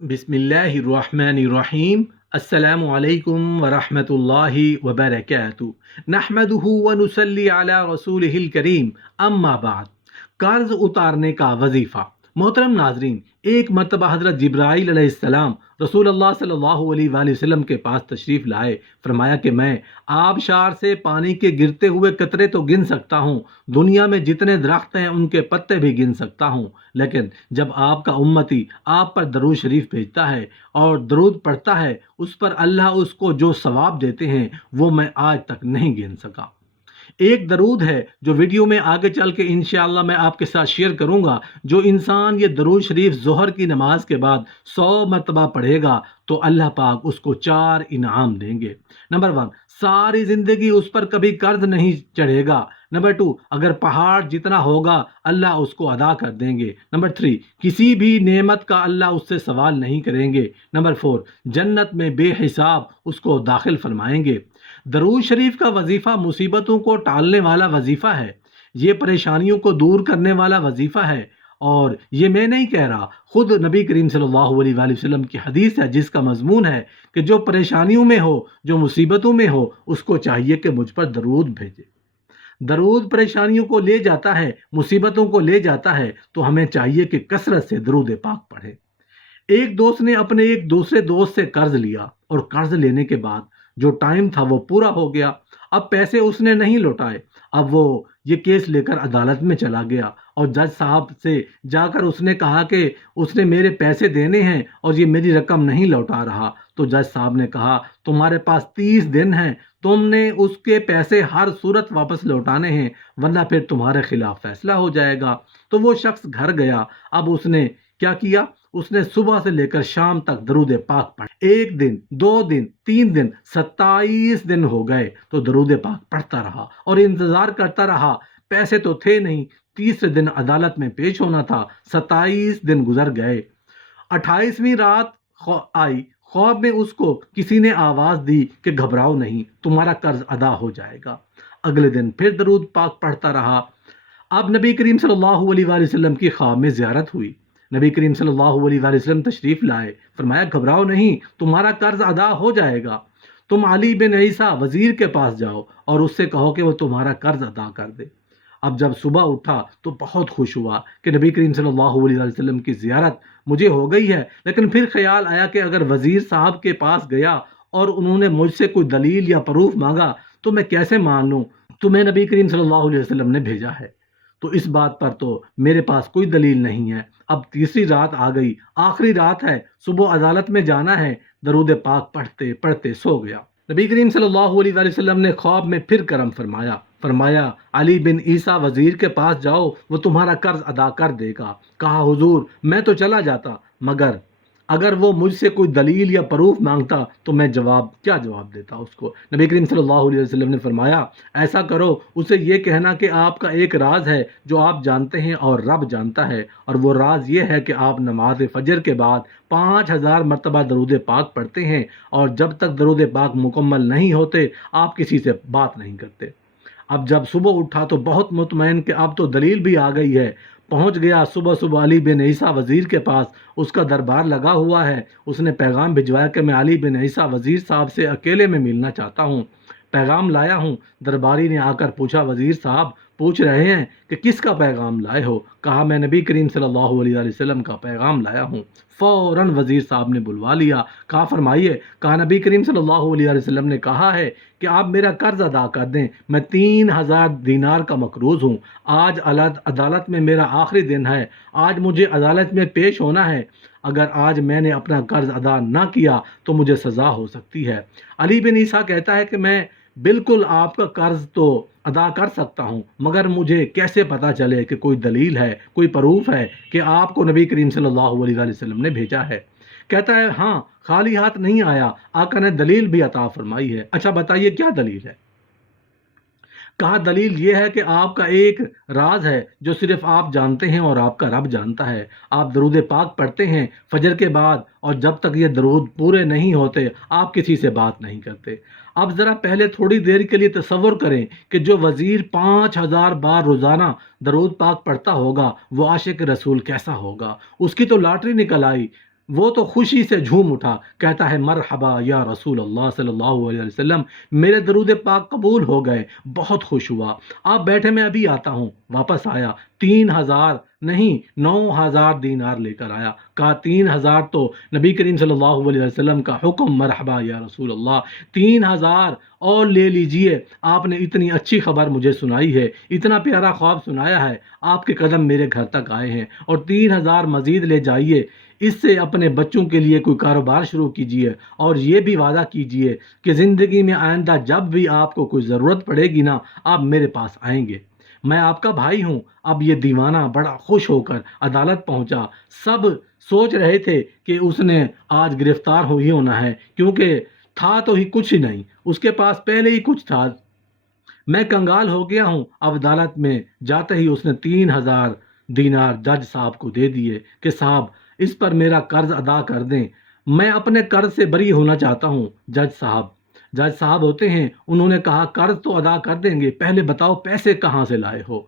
बिस्मिल्लाहिर्रहमानिर्रहीम। अस्सलामु अलैकुम वरहमतुल्लाहि वबरकातुहू। नहमदुहु व नुसल्ली अला रसूलिहिल करीम। अम्मा बाद। कर्ज उतारने का वजीफ़ा। मोहतरम नाजरीन, एक मरतबा हज़रत जिब्राईल अलैहिस्सलाम रसूलुल्लाह सल्लल्लाहु अलैहि वसल्लम के पास तशरीफ़ लाए। फरमाया कि मैं आबशार से पानी के गिरते हुए कतरे तो गिन सकता हूँ, दुनिया में जितने दरख्त हैं उनके पत्ते भी गिन सकता हूँ, लेकिन जब आपका उम्मती आप पर दरूद शरीफ भेजता है और दरूद पढ़ता है, उस पर अल्लाह उसको जो सवाब देते हैं वो मैं आज तक नहीं गिन सका। एक दरूद है जो वीडियो में आगे चल के इंशाअल्लाह मैं आपके साथ शेयर करूंगा। जो इंसान ये दरूद शरीफ ज़ोहर की नमाज के बाद 100 मरतबा पढ़ेगा तो अल्लाह पाक उसको 4 इनाम देंगे। नंबर 1, सारी ज़िंदगी उस पर कभी कर्ज नहीं चढ़ेगा। नंबर 2, अगर पहाड़ जितना होगा अल्लाह उसको अदा कर देंगे। नंबर 3, किसी भी नेमत का अल्लाह उससे सवाल नहीं करेंगे। नंबर 4, जन्नत में बेहिसाब उसको दाखिल फरमाएंगे। दरूद शरीफ का वजीफ़ा मुसीबतों को टालने वाला वजीफ़ा है, ये परेशानियों को दूर करने वाला वजीफ़ा है। और ये मैं नहीं कह रहा, खुद नबी करीम सल्लल्लाहु अलैहि वसल्लम की हदीस है जिसका मजमून है कि जो परेशानियों में हो, जो मुसीबतों में हो, उसको चाहिए कि मुझ पर दरूद भेजे। दरूद परेशानियों को ले जाता है, मुसीबतों को ले जाता है, तो हमें चाहिए कि कसरत से दरूद पाक पढ़े। एक दोस्त ने अपने एक दूसरे दोस्त से कर्ज लिया और कर्ज लेने के बाद जो टाइम था वो पूरा हो गया। अब पैसे उसने नहीं लौटाए। अब वो ये केस लेकर अदालत में चला गया और जज साहब से जाकर उसने कहा कि उसने मेरे पैसे देने हैं और ये मेरी रकम नहीं लौटा रहा। तो जज साहब ने कहा तुम्हारे पास 30 दिन हैं, तुमने उसके पैसे हर सूरत वापस लौटाने हैं, वरना फिर तुम्हारे खिलाफ फैसला हो जाएगा। तो वो शख्स घर गया। अब उसने क्या किया, उसने सुबह से लेकर शाम तक दरूद पाक पढ़ा। 1 दिन, 2 दिन, 3 दिन, 27 दिन हो गए तो दरूद पाक पढ़ता रहा और इंतजार करता रहा। पैसे तो थे नहीं, तीसरे दिन अदालत में पेश होना था। 27 दिन गुजर गए। 28वीं रात आई। ख्वाब में उसको किसी ने आवाज दी कि घबराओ नहीं, तुम्हारा कर्ज अदा हो जाएगा। अगले दिन फिर दरूद पाक पढ़ता रहा। अब नबी करीम सल्लल्लाहु अलैहि वसल्लम की ख्वाब में ज़ियारत हुई। नबी करीम सल्लल्लाहु अलैहि वसल्लम तशरीफ़ लाए। फरमाया घबराओ नहीं, तुम्हारा कर्ज अदा हो जाएगा। तुम अली बिन ईसा वज़ीर के पास जाओ और उससे कहो कि वो तुम्हारा कर्ज अदा कर दे। अब जब सुबह उठा तो बहुत खुश हुआ कि नबी करीम सल्लल्लाहु अलैहि वसल्लम की ज़ियारत मुझे हो गई है। लेकिन फिर ख्याल आया कि अगर वज़ीर साहब के पास गया और उन्होंने मुझसे कोई दलील या प्रूफ मांगा तो मैं कैसे मान लूँ। तुम्हें नबी करीम सल्लल्लाहु अलैहि वसल्लम ने भेजा है, तो इस बात पर तो मेरे पास कोई दलील नहीं है। अब तीसरी रात आ गई, आखिरी रात है, सुबह अदालत में जाना है। दरूद पाक पढ़ते पढ़ते सो गया। नबी करीम सल्लल्लाहु अलैहि वसल्लम ने ख्वाब में फिर करम फरमाया। फरमाया अली बिन ईसा वजीर के पास जाओ, वो तुम्हारा कर्ज अदा कर देगा। कहा हुजूर मैं तो चला जाता, मगर अगर वो मुझसे कोई दलील या प्रूफ मांगता तो मैं क्या जवाब देता उसको। नबी करीम सल्लल्लाहु अलैहि वसल्लम ने फरमाया ऐसा करो, उसे ये कहना कि आपका एक राज है जो आप जानते हैं और रब जानता है, और वो राज ये है कि आप नमाज फजर के बाद 5000 मरतबा दरूद पाक पढ़ते हैं और जब तक दरूद पाक मुकम्मल नहीं होते आप किसी से बात नहीं करते। अब जब सुबह उठा तो बहुत मुतमईन कि अब तो दलील भी आ गई है। पहुंच गया सुबह सुबह अली बिन ईसा वज़ीर के पास, उसका दरबार लगा हुआ है। उसने पैगाम भिजवाया कि मैं अली बिन ईसा वज़ीर साहब से अकेले में मिलना चाहता हूँ, पैगाम लाया हूँ। दरबारी ने आकर पूछा वज़ीर साहब पूछ रहे हैं कि किसका पैगाम लाए हो। कहा मैं नबी करीम सल्लल्लाहु अलैहि वसल्लम का पैगाम लाया हूँ। फ़ौरन वज़ीर साहब ने बुलवा लिया। कहा फरमाइए। कहा नबी करीम सल्लल्लाहु अलैहि वसल्लम ने कहा है कि आप मेरा कर्ज अदा कर दें। मैं 3000 दीनार का मकरूज़ हूँ। आज अदालत में मेरा आखिरी दिन है, आज मुझे अदालत में पेश होना है। अगर आज मैंने अपना कर्ज अदा ना किया तो मुझे सज़ा हो सकती है। अली बिन ईसा कहता है कि मैं बिल्कुल आपका कर्ज तो अदा कर सकता हूँ, मगर मुझे कैसे पता चले कि कोई दलील है, कोई प्रूफ है कि आपको नबी करीम सल्लल्लाहु अलैहि वसल्लम ने भेजा है। कहता है हाँ, खाली हाथ नहीं आया, आका ने दलील भी अता फरमाई है। अच्छा बताइए क्या दलील है। कहा दलील ये है कि आपका एक राज है जो सिर्फ आप जानते हैं और आपका रब जानता है। आप दरूद पाक पढ़ते हैं फजर के बाद और जब तक ये दरूद पूरे नहीं होते आप किसी से बात नहीं करते। अब ज़रा पहले थोड़ी देर के लिए तसव्वुर करें कि जो वज़ीर 5000 बार रोज़ाना दरूद पाक पढ़ता होगा वो आशिक रसूल कैसा होगा। उसकी तो लॉटरी निकल आई। وہ تو خوشی سے جھوم اٹھا، کہتا ہے مرحبا یا رسول اللہ صلی اللہ علیہ وسلم، میرے درود پاک قبول ہو گئے، بہت خوش ہوا، آپ بیٹھے میں ابھی آتا ہوں۔ واپس آیا، 3,000 نہیں 9,000 دینار لے کر آیا، کہا 3,000 تو نبی کریم صلی اللہ علیہ وسلم کا حکم، مرحبا یا رسول اللہ، 3,000 اور لے لیجئے، آپ نے اتنی اچھی خبر مجھے سنائی ہے، اتنا پیارا خواب سنایا ہے، آپ کے قدم میرے گھر تک آئے ہیں، اور 3,000 مزید لے جائیے، اس سے اپنے بچوں کے لیے کوئی کاروبار شروع کیجئے، اور یہ بھی وعدہ کیجئے کہ زندگی میں آئندہ جب بھی آپ کو کوئی ضرورت پڑے گی نا، آپ میرے پاس آئیں گے، میں آپ کا بھائی ہوں۔ اب یہ دیوانہ بڑا خوش ہو کر عدالت پہنچا، سب سوچ رہے تھے کہ اس نے آج گرفتار ہو ہی ہونا ہے، کیونکہ تھا تو ہی کچھ ہی نہیں، اس کے پاس پہلے ہی کچھ تھا۔ میں کنگال ہو گیا ہوں۔ اب عدالت میں جاتے ہی اس نے 3,000 دینار جج صاحب کو دے دیے کہ صاحب اس پر میرا قرض ادا کر دیں، میں اپنے قرض سے بری ہونا چاہتا ہوں۔ جج صاحب ہوتے ہیں، انہوں نے کہا قرض تو ادا کر دیں گے، پہلے بتاؤ پیسے کہاں سے لائے ہو؟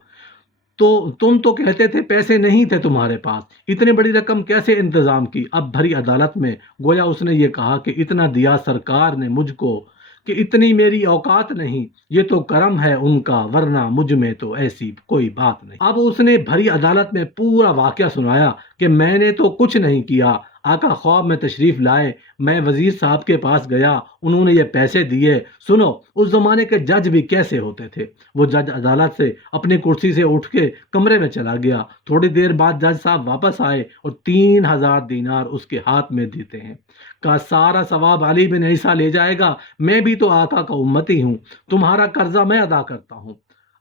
تو تم تو کہتے تھے پیسے نہیں تھے تمہارے پاس، اتنی بڑی رقم کیسے انتظام کی؟ اب بھری عدالت میں گویا اس نے یہ کہا کہ اتنا دیا سرکار نے مجھ کو کہ اتنی میری اوقات نہیں، یہ تو کرم ہے ان کا، ورنہ مجھ میں تو ایسی کوئی بات نہیں۔ اب اس نے بھری عدالت میں پورا واقعہ سنایا کہ میں نے تو کچھ نہیں کیا، آقا خواب میں تشریف لائے، میں وزیر صاحب کے پاس گیا، انہوں نے یہ پیسے دیے۔ سنو اس زمانے کے جج بھی کیسے ہوتے تھے۔ وہ جج عدالت سے اپنی کرسی سے اٹھ کے کمرے میں چلا گیا، تھوڑی دیر بعد جج صاحب واپس آئے اور 3,000 دینار اس کے ہاتھ میں دیتے ہیں، کہا سارا ثواب علی بن عیسیٰ لے جائے گا، میں بھی تو آقا کا امتی ہوں، تمہارا قرضہ میں ادا کرتا ہوں۔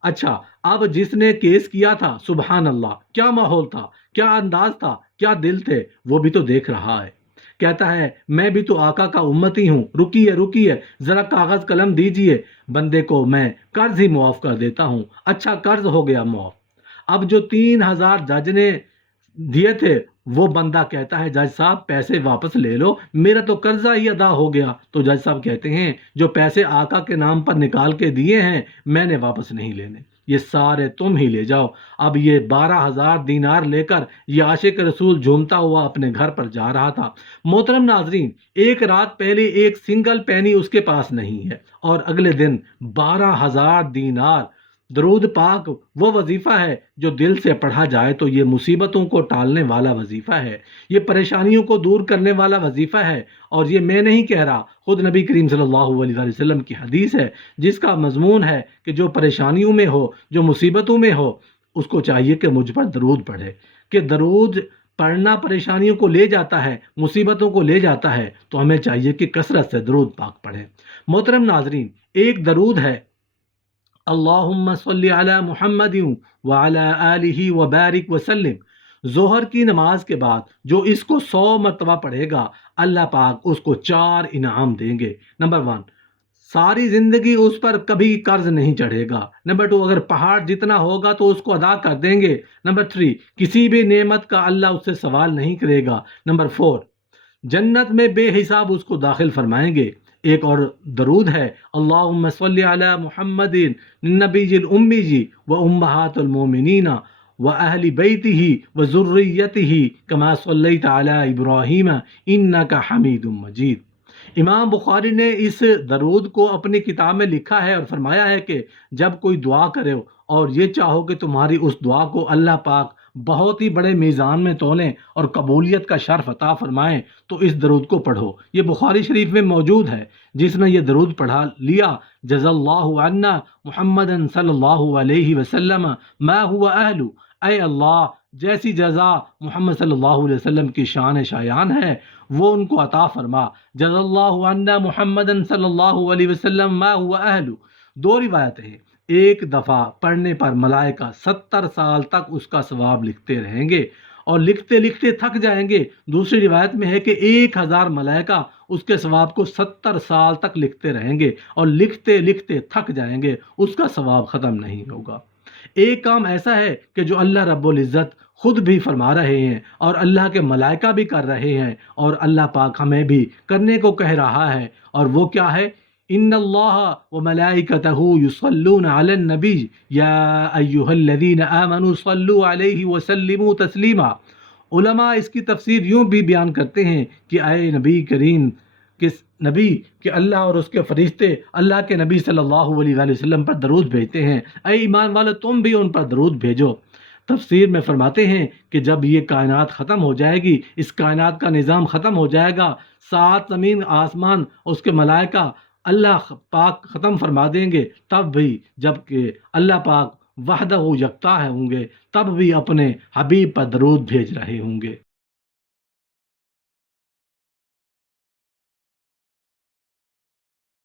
اچھا، اب جس نے کیس کیا تھا، سبحان اللہ، کیا ماحول تھا، کیا انداز تھا، کیا دل تھے، وہ بھی تو دیکھ رہا ہے۔ کہتا ہے میں بھی تو آقا کا امتی ہوں، رکیے ذرا کاغذ قلم دیجئے، بندے کو میں قرض ہی معاف کر دیتا ہوں۔ اچھا قرض ہو گیا معاف۔ اب جو 3,000 جج نے دیے تھے، وہ بندہ کہتا ہے جج صاحب پیسے واپس لے لو، میرا تو قرضہ ہی ادا ہو گیا۔ تو جج صاحب کہتے ہیں جو پیسے آقا کے نام پر نکال کے دیے ہیں میں نے واپس نہیں لینے، یہ سارے تم ہی لے جاؤ۔ اب یہ 12,000 دینار لے کر یہ عاشق رسول جھومتا ہوا اپنے گھر پر جا رہا تھا۔ محترم ناظرین، ایک رات پہلے ایک سنگل پینی اس کے پاس نہیں ہے، اور اگلے دن 12,000 دینار۔ درود پاک وہ وظیفہ ہے جو دل سے پڑھا جائے تو یہ مصیبتوں کو ٹالنے والا وظیفہ ہے، یہ پریشانیوں کو دور کرنے والا وظیفہ ہے، اور یہ میں نہیں کہہ رہا، خود نبی کریم صلی اللہ علیہ وسلم کی حدیث ہے جس کا مضمون ہے کہ جو پریشانیوں میں ہو، جو مصیبتوں میں ہو، اس کو چاہیے کہ مجھ پر درود پڑھے، کہ درود پڑھنا پریشانیوں کو لے جاتا ہے، مصیبتوں کو لے جاتا ہے، تو ہمیں چاہیے کہ کثرت سے درود پاک پڑھیں۔ محترم ناظرین، ایک درود ہے اللہم صلی علی محمد وعلی آلہ وبارک وسلم، ظہر کی نماز کے بعد جو اس کو 100 مرتبہ پڑھے گا، اللہ پاک اس کو 4 انعام دیں گے۔ نمبر 1، ساری زندگی اس پر کبھی قرض نہیں چڑھے گا۔ نمبر 2، اگر پہاڑ جتنا ہوگا تو اس کو ادا کر دیں گے۔ نمبر 3، کسی بھی نعمت کا اللہ اس سے سوال نہیں کرے گا۔ نمبر 4، جنت میں بے حساب اس کو داخل فرمائیں گے۔ ایک اور درود ہے اللہم صلی علی محمد النبی الامی و امہات المومنین و اہل بیتہ و ذریتہ کما صلیت علی ابراہیم انک حمید مجید۔ امام بخاری نے اس درود کو اپنی کتاب میں لکھا ہے اور فرمایا ہے کہ جب کوئی دعا کرے اور یہ چاہو کہ تمہاری اس دعا کو اللہ پاک بہت ہی بڑے میزان میں تولیں اور قبولیت کا شرف عطا فرمائیں تو اس درود کو پڑھو۔ یہ بخاری شریف میں موجود ہے۔ جس نے یہ درود پڑھا لیا، جزا اللہ عنا محمد صلی اللہ علیہ وسلم ما هو اہل، اے اللہ جیسی جزا محمد صلی اللہ علیہ وسلم کی شان شایان ہے وہ ان کو عطا فرما۔ جزا اللہ عنا محمد صلی اللہ علیہ وسلم ما هو اہل۔ 2 روایتیں ہیں، ایک دفعہ پڑھنے پر ملائکہ 70 سال تک اس کا ثواب لکھتے رہیں گے اور لکھتے لکھتے تھک جائیں گے۔ دوسری روایت میں ہے کہ 1,000 ملائکہ اس کے ثواب کو 70 سال تک لکھتے رہیں گے اور لکھتے لکھتے تھک جائیں گے، اس کا ثواب ختم نہیں ہوگا۔ ایک کام ایسا ہے کہ جو اللہ رب العزت خود بھی فرما رہے ہیں اور اللہ کے ملائکہ بھی کر رہے ہیں اور اللہ پاک ہمیں بھی کرنے کو کہہ رہا ہے، اور وہ کیا ہے؟ ان اللہ وملائکتہ یصلون علی النبی یا ایھا الذین آمنوا صلوا علیہ وسلموا تسلیما۔ علماء اس کی تفسیر یوں بھی بیان کرتے ہیں کہ اے نبی کریم، کس نبی کہ اللہ اور اس کے فرشتے اللہ کے نبی صلی اللہ علیہ وآلہ وسلم پر درود بھیجتے ہیں، اے ایمان والو تم بھی ان پر درود بھیجو۔ تفسیر میں فرماتے ہیں کہ جب یہ کائنات ختم ہو جائے گی، اس کائنات کا نظام ختم ہو جائے گا، 7 زمین آسمان اس کے ملائکہ اللہ پاک ختم فرما دیں گے، تب بھی جب کہ اللہ پاک وحدہ یکتا ہوں گے، تب بھی اپنے حبیب پر درود بھیج رہے ہوں گے۔